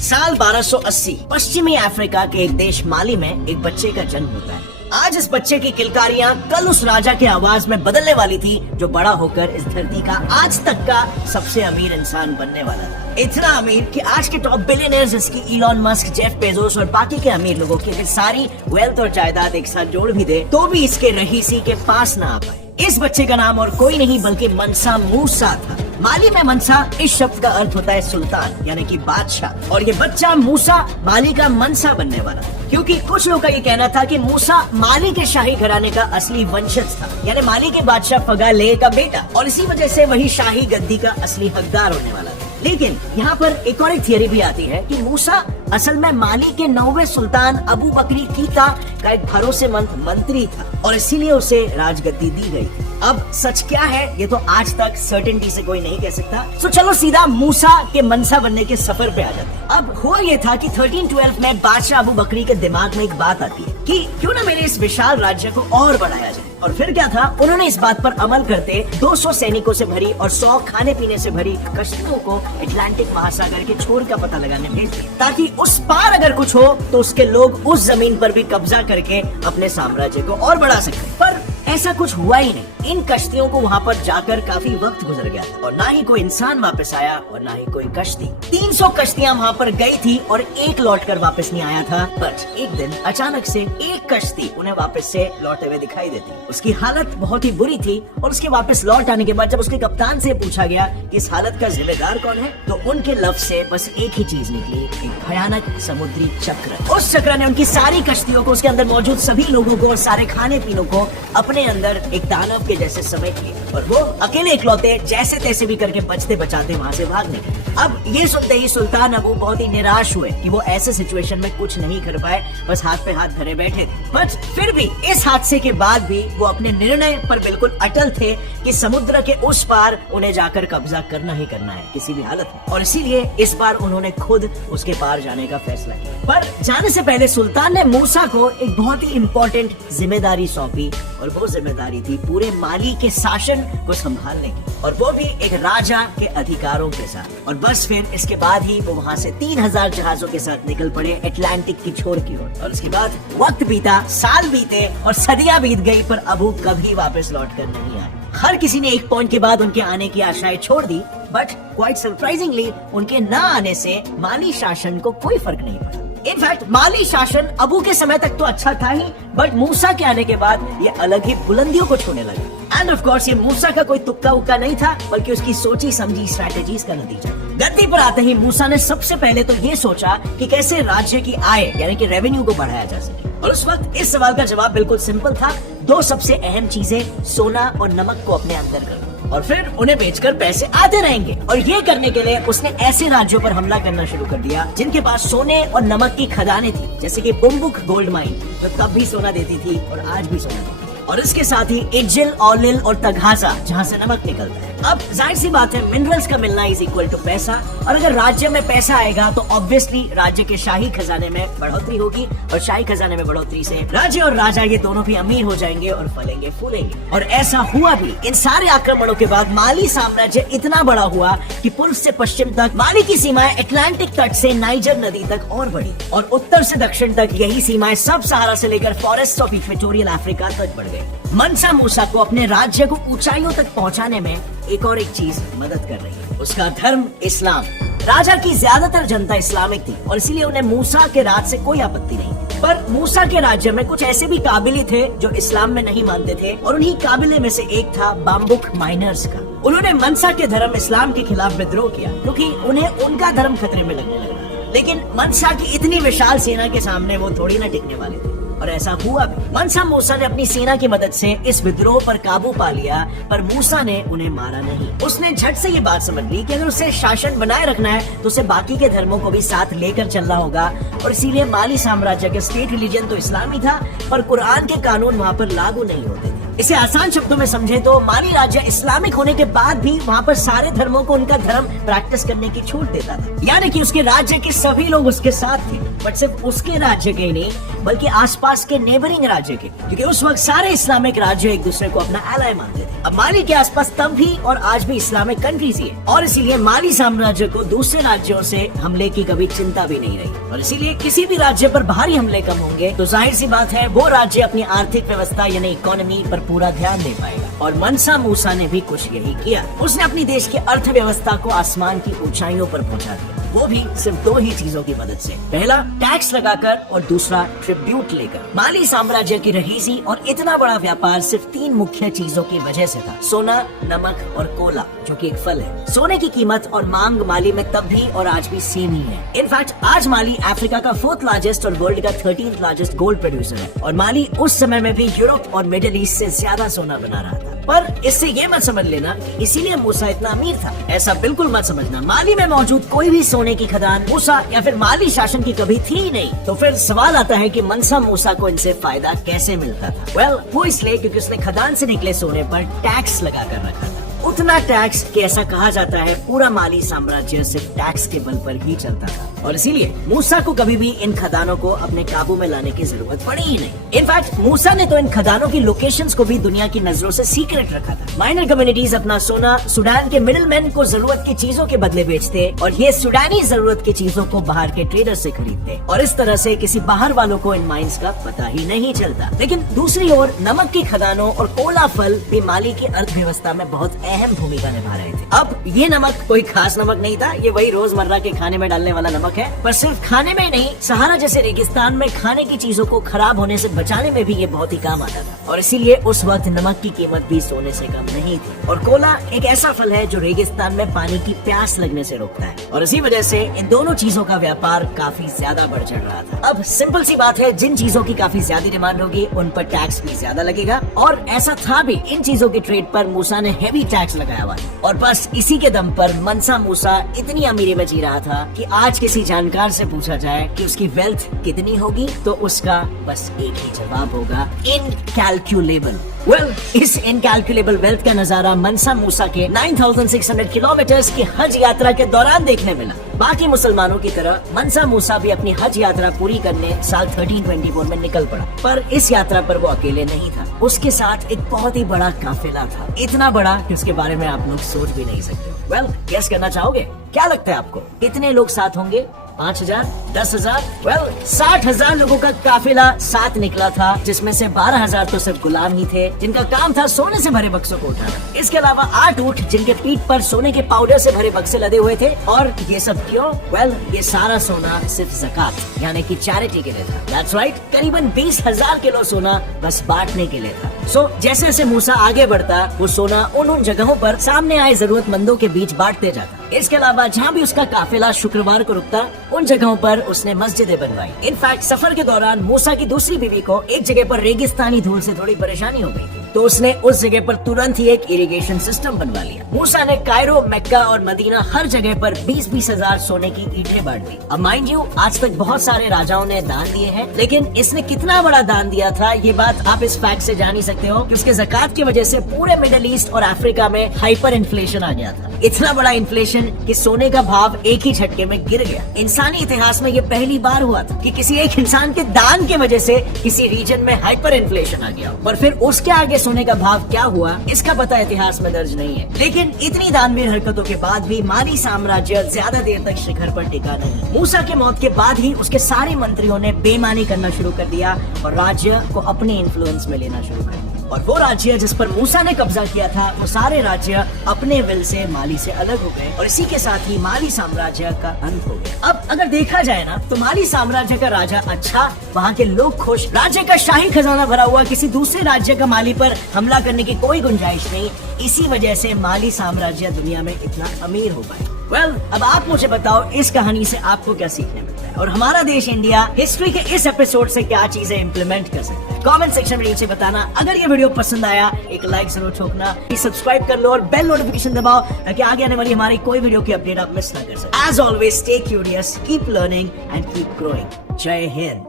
साल 1280 पश्चिमी अफ्रीका के एक देश माली में एक बच्चे का जन्म होता है। आज इस बच्चे की किलकारियां कल उस राजा की आवाज में बदलने वाली थी जो बड़ा होकर इस धरती का आज तक का सबसे अमीर इंसान बनने वाला था। इतना अमीर कि आज के टॉप बिलियनर्स इसकी इलॉन मस्क, जेफ बेजोस और बाकी के अमीर लोगों की सारी वेल्थ और जायदाद एक साथ जोड़ भी दे तो भी इसके रहीसी के पास ना आ पाए। इस बच्चे का नाम और कोई नहीं बल्कि मनसा मूसा था। माली में मनसा इस शब्द का अर्थ होता है सुल्तान यानी कि बादशाह, और ये बच्चा मूसा माली का मनसा बनने वाला था। क्योंकि कुछ लोगों का ये कहना था कि मूसा माली के शाही घराने का असली वंशज था, यानी माली के बादशाह फगाले का बेटा, और इसी वजह से वही शाही गद्दी का असली हकदार होने वाला था। लेकिन यहाँ पर एक और थियरी भी आती है कि मूसा असल में माली के 9वें सुल्तान अबू बकरी कीता का एक भरोसेमंद मंत्री था और इसीलिए उसे राजगद्दी दी गई। अब सच क्या है ये तो आज तक सर्टेनिटी से कोई नहीं कह सकता। तो चलो सीधा मूसा के मनसा बनने के सफर पे आ जाते हैं। अब हुआ ये था कि 1312 में बादशाह अबू बकरी के दिमाग में एक बात आती है कि क्यों ना मेरे इस विशाल राज्य को और बढ़ाया जाए। और फिर क्या था, उन्होंने इस बात पर अमल करते 200 सैनिकों से भरी और 100 खाने पीने से भरी कश्तियों को अटलांटिक महासागर के छोर का पता लगाने भेज दिया, ताकि उस पार अगर कुछ हो तो उसके लोग उस जमीन पर भी कब्जा करके अपने साम्राज्य को और बढ़ा सके। पर ऐसा कुछ हुआ ही नहीं। इन कश्तियों को वहाँ पर जाकर काफी वक्त गुजर गया था और ना ही कोई इंसान वापस आया और ना ही कोई कश्ती। 300 कश्तियां वहाँ पर गई थी और एक लौट कर वापस नहीं आया था। बट एक दिन अचानक से एक कश्ती उन्हें वापस से लौटे हुए दिखाई देती। उसकी हालत बहुत ही बुरी थी और उसके वापस लौट आने के बाद जब उसके कप्तान से पूछा गया कि इस हालत का जिम्मेदार कौन है, तो उनके लफ्ज से बस एक ही चीज निकली, एक भयानक समुद्री चक्र। उस चक्र ने उनकी सारी कश्तियों को, उसके अंदर मौजूद सभी लोगों को और सारे खाने पीनों को अपने अंदर एक दानव के जैसे समेट लिया और वो अकेले इकलौते जैसे तैसे भी करके बचते बचाते वहाँ से भाग निकले। अब ये सुनते ही सुल्तान अबू बहुत ही निराश हुए कि वो ऐसे सिचुएशन में कुछ नहीं कर पाए, बस हाथ पे हाथ धरे बैठे थे। बट फिर भी इस हादसे के बाद भी वो अपने निर्णय पर बिल्कुल अटल थे कि समुद्र के उस पार उन्हें जाकर कब्जा करना ही करना है किसी भी हालत में, और इसीलिए इस बार उन्होंने खुद उसके पार जाने का फैसला किया। पर जाने से पहले सुल्तान ने मूसा को एक बहुत ही इम्पोर्टेंट जिम्मेदारी सौंपी और वो जिम्मेदारी थी पूरे माली के शासन को संभालने की, और वो भी एक राजा के अधिकारों के साथ। और बस फिर इसके बाद ही वो वहाँ से 3000 जहाजों के साथ निकल पड़े अटलांटिक की छोर की ओर। और उसके बाद वक्त बीता, साल बीते और सदियां बीत गई, पर अबू कभी वापस लौट कर नहीं आए। हर किसी ने एक पॉइंट के बाद उनके आने की आशाएं छोड़ दी, बट क्वाइट सरप्राइजिंगली उनके न आने से माली शासन को कोई फर्क नहीं पड़ा। इनफैक्ट माली शासन अबू के समय तक तो अच्छा था ही, बट मूसा के आने के बाद ये अलग ही बुलंदियों को छूने लगा। एंड ऑफ कोर्स ये मूसा का कोई तुक्का उक्का नहीं था, बल्कि उसकी सोची समझी स्ट्रेटेजीज का नतीजा। गद्दी पर आते ही मूसा ने सबसे पहले तो ये सोचा कि कैसे राज्य की आय यानी कि रेवेन्यू को बढ़ाया जा सके, और उस वक्त इस सवाल का जवाब बिल्कुल सिंपल था। 2 सबसे अहम चीजें, सोना और नमक को अपने अंदर कर और फिर उन्हें बेचकर पैसे आते रहेंगे। और ये करने के लिए उसने ऐसे राज्यों पर हमला करना शुरू कर दिया जिनके पास सोने और नमक की खदानें थी, जैसे कि बुम्बुक गोल्ड माइन जो तब भी सोना देती थी और आज भी सोना देती है, और इसके साथ ही इज्जिल, औलिल और तघाजा जहाँ से नमक निकलता है। अब जाहिर सी बात है, मिनरल्स का मिलना इज इक्वल टू पैसा, और अगर राज्य में पैसा आएगा तो ऑब्वियसली राज्य के शाही खजाने में बढ़ोतरी होगी, और शाही खजाने में बढ़ोतरी से राज्य और राजा ये दोनों भी अमीर हो जाएंगे और फलेंगे फूलेंगे। और ऐसा हुआ भी। इन सारे आक्रमणों के बाद माली साम्राज्य इतना बड़ा हुआ कि पूर्व से पश्चिम तक माली की सीमाएं अटलांटिक तट से नाइजर नदी तक और बढ़ी, और उत्तर से दक्षिण तक यही सीमाएं सब सहारा से लेकर फॉरेस्ट ऑफ इक्वेटोरियल अफ्रीका तक बढ़ गई। मनसा मूसा को अपने राज्य को ऊंचाइयों तक पहुंचाने में एक और एक चीज मदद कर रही है, उसका धर्म इस्लाम। राजा की ज्यादातर जनता इस्लामिक थी और इसीलिए उन्हें मूसा के राज से कोई आपत्ति नहीं। पर मूसा के राज्य में कुछ ऐसे भी काबिले थे जो इस्लाम में नहीं मानते थे, और उन्हीं काबिले में से एक था बाम्बुक माइनर्स का। उन्होंने मनसा के धर्म इस्लाम के खिलाफ विद्रोह किया क्योंकि उन्हें उनका धर्म खतरे में लगने लगा। लेकिन मनसा की इतनी विशाल सेना के सामने वो थोड़ी ना टिकने वाले थे, और ऐसा हुआ भी। मनसा मूसा ने अपनी सेना की मदद से इस विद्रोह पर काबू पा लिया, पर मूसा ने उन्हें मारा नहीं। उसने झट से ये बात समझ ली कि अगर उसे शासन बनाए रखना है तो उसे बाकी के धर्मों को भी साथ लेकर चलना होगा, और इसीलिए माली साम्राज्य के स्टेट रिलीजन तो इस्लाम ही था, पर कुरान के कानून वहाँ पर लागू नहीं होते थे। इसे आसान शब्दों में समझे तो माली राज्य इस्लामिक होने के बाद भी वहाँ पर सारे धर्मों को उनका धर्म प्रैक्टिस करने की छूट देता था, यानी कि उसके राज्य के सभी लोग उसके साथ थे। बट सिर्फ उसके राज्य के ही नहीं, बल्कि आसपास के नेबरिंग राज्य के, क्योंकि उस वक्त सारे इस्लामिक राज्य एक दूसरे को अपना एलाय मानते थे। अब माली के आसपास तब भी और आज भी इस्लामिक कंट्रीज ही है, और इसीलिए माली साम्राज्य को दूसरे राज्यों से हमले की कभी चिंता भी नहीं रही, और इसीलिए किसी भी राज्य पर भारी हमले कम होंगे तो जाहिर सी बात है वो राज्य अपनी आर्थिक व्यवस्था यानी इकोनॉमी पर पूरा ध्यान दे पाएगा। और मनसा मूसा ने भी कुछ यही किया। उसने अपनी देश की अर्थव्यवस्था को आसमान की ऊंचाइयों पर पहुंचा दिया, वो भी सिर्फ दो ही चीजों की मदद से। पहला टैक्स लगाकर और दूसरा ट्रिब्यूट लेकर। माली साम्राज्य की रहीसी और इतना बड़ा व्यापार सिर्फ तीन मुख्य चीजों की वजह से था, सोना, नमक और कोला, जो कि एक फल है। सोने की कीमत और मांग माली में तब भी और आज भी सेम ही है। इनफैक्ट आज माली अफ्रीका का 4th लार्जेस्ट और वर्ल्ड का 13th लार्जेस्ट गोल्ड प्रोड्यूसर है, और माली उस समय में भी यूरोप और मिडिल ईस्ट से ज्यादा सोना बना रहा था। पर इससे ये मत समझ लेना इसीलिए मूसा इतना अमीर था, ऐसा बिल्कुल मत समझना। माली में मौजूद कोई भी सोने की खदान मूसा या फिर माली शासन की कभी थी ही नहीं। तो फिर सवाल आता है कि मनसा मूसा को इनसे फायदा कैसे मिलता था? वेल, वो इसलिए क्योंकि उसने खदान से निकले सोने पर टैक्स लगा कर रखा था। उतना टैक्स कि ऐसा कहा जाता है पूरा माली साम्राज्य सिर्फ टैक्स के बल पर ही चलता था, और इसीलिए मूसा को कभी भी इन खदानों को अपने काबू में लाने की जरूरत पड़ी ही नहीं। इनफैक्ट मूसा ने तो इन खदानों की लोकेशंस को भी दुनिया की नजरों से सीक्रेट रखा था। माइनर कम्युनिटीज अपना सोना सूडान के मिडिलमैन को जरूरत की चीजों के बदले बेचते, और ये सूडानी जरूरत की चीजों को बाहर के ट्रेडर से खरीदते, और इस तरह से किसी बाहर वालों को इन माइंस का पता ही नहीं चलता। लेकिन दूसरी ओर नमक की खदानों और कोला फल भी माली की अर्थव्यवस्था में बहुत अहम भूमिका निभा रहे थे। अब ये नमक कोई खास नमक नहीं था, ये वही रोजमर्रा के खाने में डालने वाला नमक है, पर सिर्फ खाने में ही नहीं, सहारा जैसे रेगिस्तान में खाने की चीजों को खराब होने से बचाने में भी ये बहुत ही काम आता था, और इसीलिए उस वक्त नमक की कीमत भी सोने से कम नहीं थी। और कोला एक ऐसा फल है जो रेगिस्तान में पानी की प्यास लगने से रोकता है, और इसी वजह से इन दोनों चीजों का व्यापार काफी ज्यादा बढ़ चढ़ रहा था। अब सिंपल सी बात है, जिन चीजों की काफी ज्यादा डिमांड होगी उन पर टैक्स भी ज्यादा लगेगा, और ऐसा था भी। इन चीजों के ट्रेड पर मूसा ने हेवी टैक्स लगाया हुआ है, और बस इसी के दम पर मनसा मूसा इतनी अमीरी में जी रहा था कि आज किसी जानकार से पूछा जाए कि उसकी वेल्थ कितनी होगी तो उसका बस एक ही जवाब होगा, इनकैलकुलेबल। वेल, इस इनकैलकुलेबल वेल्थ का नजारा मनसा मूसा के 9600 किलोमीटर्स की हज यात्रा के दौरान देखने मिला। बाकी मुसलमानों की तरह मनसा मूसा भी अपनी हज यात्रा पूरी करने साल 1324 में निकल पड़ा, पर इस यात्रा पर वो अकेले नहीं था, उसके साथ एक बहुत ही बड़ा काफिला था, इतना बड़ा कि उसके बारे में आप लोग सोच भी नहीं सकते। वेल, गेस करना चाहोगे? क्या लगता है आपको कितने लोग साथ होंगे? 5000, 10,000? वेल, 60,000 लोगों का काफिला साथ निकला था, जिसमें से 12,000 तो सिर्फ गुलाम ही थे, जिनका काम था सोने से भरे बक्सों को उठाना। इसके अलावा 8 ऊंट जिनके पीठ पर सोने के पाउडर से भरे बक्से लदे हुए थे। और ये सब क्यों? वेल, ये सारा सोना सिर्फ ज़कात यानी कि चैरिटी के लिए था। दैट्स राइट, करीबन 20,000 किलो सोना बस बांटने के लिए था। सो जैसे जैसे मूसा आगे बढ़ता, वो सोना उन जगहों पर सामने आए जरूरतमंदों के बीच बांटते जाता। इसके अलावा जहाँ भी उसका काफिला शुक्रवार को रुकता, उन जगहों पर उसने मस्जिदें बनवाई। इनफैक्ट सफर के दौरान मूसा की दूसरी बीवी को एक जगह पर रेगिस्तानी धूल से थोड़ी परेशानी हो गई थी, तो उसने उस जगह पर तुरंत ही एक इरिगेशन सिस्टम बनवा लिया। मूसा ने कायरो, मक्का और मदीना हर जगह पर 20-20 हजार सोने की ईंटें बांट दी। अब माइंड यू, आज तक बहुत सारे राजाओं ने दान दिए हैं, लेकिन इसने कितना बड़ा दान दिया था ये बात आप इस फैक्ट से जान ही सकते हो कि उसके ज़कात की वजह से पूरे मिडिल ईस्ट और अफ्रीका में हाइपर इन्फ्लेशन आ गया था। इतना बड़ा इन्फ्लेशन कि सोने का भाव एक ही झटके में गिर गया। इंसानी इतिहास में ये पहली बार हुआ था कि किसी एक इंसान के दान की वजह से किसी रीजन में हाइपर इन्फ्लेशन आ गया, और फिर उसके आगे सोने का भाव क्या हुआ इसका पता इतिहास में दर्ज नहीं है। लेकिन इतनी दानवीर हरकतों के बाद भी माली साम्राज्य ज्यादा देर तक शिखर पर टिका नहीं। मूसा के मौत के बाद ही उसके सारे मंत्रियों ने बेईमानी करना शुरू कर दिया और राज्य को अपने इन्फ्लुएंस में लेना शुरू कर दिया, और वो राज्य जिस पर मूसा ने कब्जा किया था वो सारे राज्य अपने विल से माली से अलग हो गए, और इसी के साथ ही माली साम्राज्य का अंत हो गया। अब अगर देखा जाए ना तो माली साम्राज्य का राजा अच्छा, वहाँ के लोग खुश, राज्य का शाही खजाना भरा हुआ, किसी दूसरे राज्य का माली पर हमला करने की कोई गुंजाइश नहीं। इसी वजह से माली साम्राज्य दुनिया में इतना अमीर हो पाया। वेल, अब आप मुझे बताओ इस कहानी से आपको क्या सीखने मिलता है, और हमारा देश इंडिया हिस्ट्री के इस एपिसोड से क्या चीजें इम्प्लीमेंट कर सकते हैं? कमेंट सेक्शन में नीचे बताना। अगर ये वीडियो पसंद आया एक लाइक जरूर ठोकना, सब्सक्राइब कर लो और बेल नोटिफिकेशन दबाओ ताकि आगे आने वाली हमारी कोई वीडियो की अपडेट आप मिस ना कर सके। As always stay curious, keep learning and keep growing. जय हिंद।